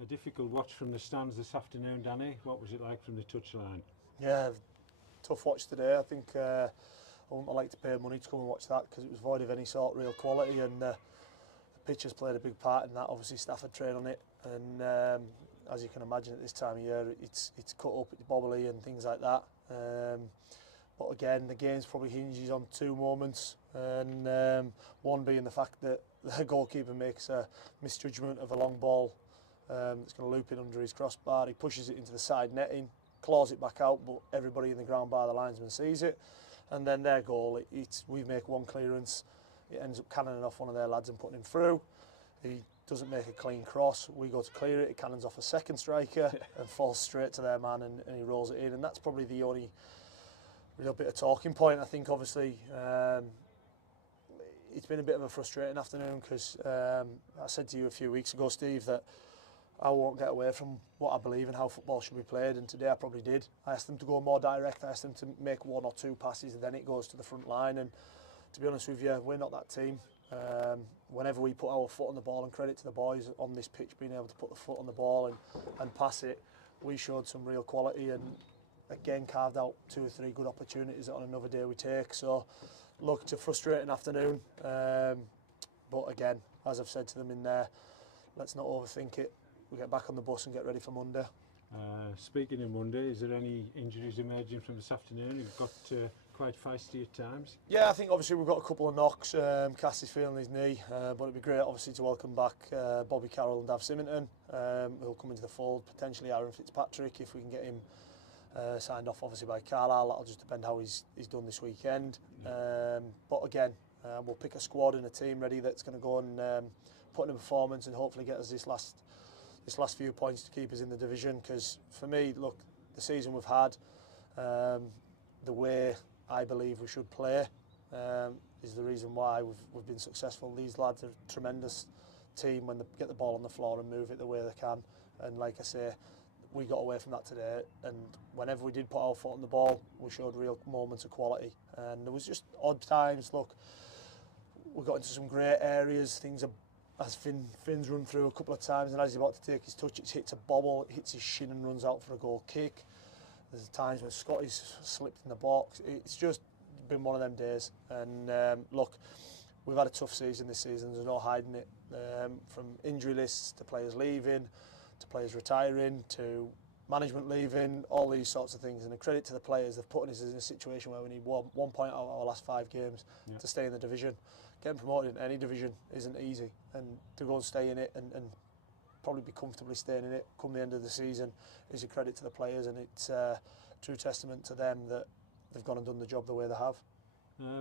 A difficult watch from the stands this afternoon, Danny. What was it like from the touchline? Yeah, tough watch today. I think I wouldn't like to pay money to come and watch that because it was void of any sort of real quality, and the pitch has played a big part in that. Obviously Stafford train on it, and as you can imagine at this time of year it's cut up, it's bobbly and things like that. But again, the game's probably hinges on two moments, and one being the fact that the goalkeeper makes a misjudgment of a long ball that's going to loop in under his crossbar. He pushes it into the side netting, claws it back out, but everybody in the ground bar the linesman sees it, and then their goal, we make one clearance, it ends up cannoning off one of their lads and putting him through. He doesn't make a clean cross, we go to clear it, it cannons off a second striker and falls straight to their man, and he rolls it in, and that's probably the only real bit of talking point. I think obviously it's been a bit of a frustrating afternoon because I said to you a few weeks ago, Steve, that I won't get away from what I believe in how football should be played, and today I probably did. I asked them to go more direct, I asked them to make one or two passes and then it goes to the front line, and to be honest with you, we're not that team. Whenever we put our foot on the ball, and credit to the boys on this pitch being able to put the foot on the ball and pass it, we showed some real quality and again carved out 2 or 3 good opportunities that on another day we take. So look, it's a frustrating afternoon, but again, as I've said to them in there, let's not overthink it. We get back on the bus and get ready for Monday. Speaking of Monday, is there any injuries emerging from this afternoon? You've got quite feisty at times. Yeah, I think obviously we've got a couple of knocks. Cass is feeling his knee, but it'd be great obviously to welcome back Bobby Carroll and Dav Symington, who'll come into the fold, potentially Aaron Fitzpatrick if we can get him signed off obviously by Carlisle. That'll just depend how he's done this weekend. But again, we'll pick a squad and a team ready that's going to go and put in a performance and hopefully get us this last few points to keep us in the division. Because for me, look, the season we've had, the way I believe we should play is the reason why we've been successful. These lads are a tremendous team when they get the ball on the floor and move it the way they can, and like I say, we got away from that today, and whenever we did put our foot on the ball, we showed real moments of quality, and there was just odd times. Look, we got into some great areas, things are, as Finn's run through a couple of times, and as he's about to take his touch, it hits a bobble, it hits his shin and runs out for a goal kick. There's times when Scotty's slipped in the box. It's just been one of them days, and look, we've had a tough season this season, there's no hiding it, from injury lists to players leaving, to players retiring, to management leaving, all these sorts of things, and a credit to the players, they've put us in a situation where we need one point out of our last 5 games to stay in the division. Getting promoted in any division isn't easy, and to go and stay in it and probably be comfortably staying in it come the end of the season is a credit to the players, and it's a true testament to them that they've gone and done the job the way they have.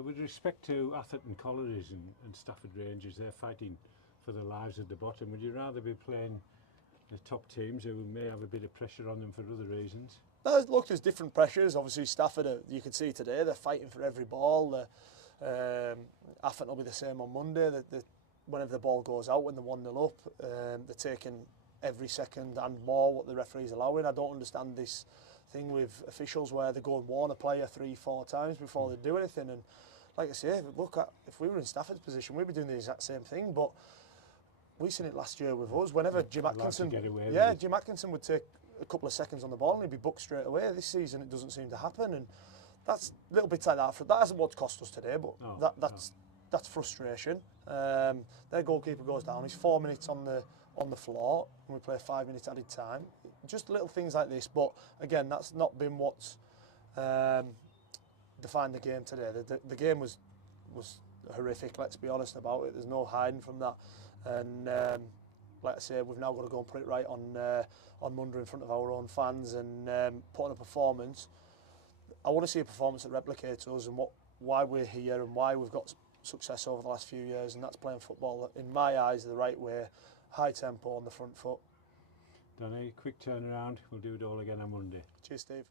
With respect to Atherton Collieries and Stafford Rangers, they're fighting for their lives at the bottom. Would you rather be playing the top teams who may have a bit of pressure on them for other reasons? Look, there's different pressures. Obviously Stafford, you can see today, they're fighting for every ball. Atherton will be the same on Monday. Whenever the ball goes out, when they're 1-0 up, they're taking every second and more what the referee's allowing. I don't understand this thing with officials where they go and warn a player 3-4 times before they do anything. And like I say, look, if we were in Stafford's position, we'd be doing the exact same thing. But we seen it last year with us. Whenever Jim Atkinson, Jim Atkinson would take a couple of seconds on the ball and he'd be booked straight away. This season it doesn't seem to happen, and that's little bits like that. That hasn't what's cost us today, but that's frustration. Their goalkeeper goes down. He's 4 minutes on the floor, and we play 5 minutes added time. Just little things like this. But again, that's not been what's defined the game today. The game was horrific. Let's be honest about it. There's no hiding from that. And like I say, we've now got to go and put it right on Monday in front of our own fans and put on a performance. I want to see a performance that replicates us and why we're here and why we've got success over the last few years, and that's playing football, in my eyes, the right way, high tempo on the front foot. Danny, quick turnaround, we'll do it all again on Monday. Cheers, Steve.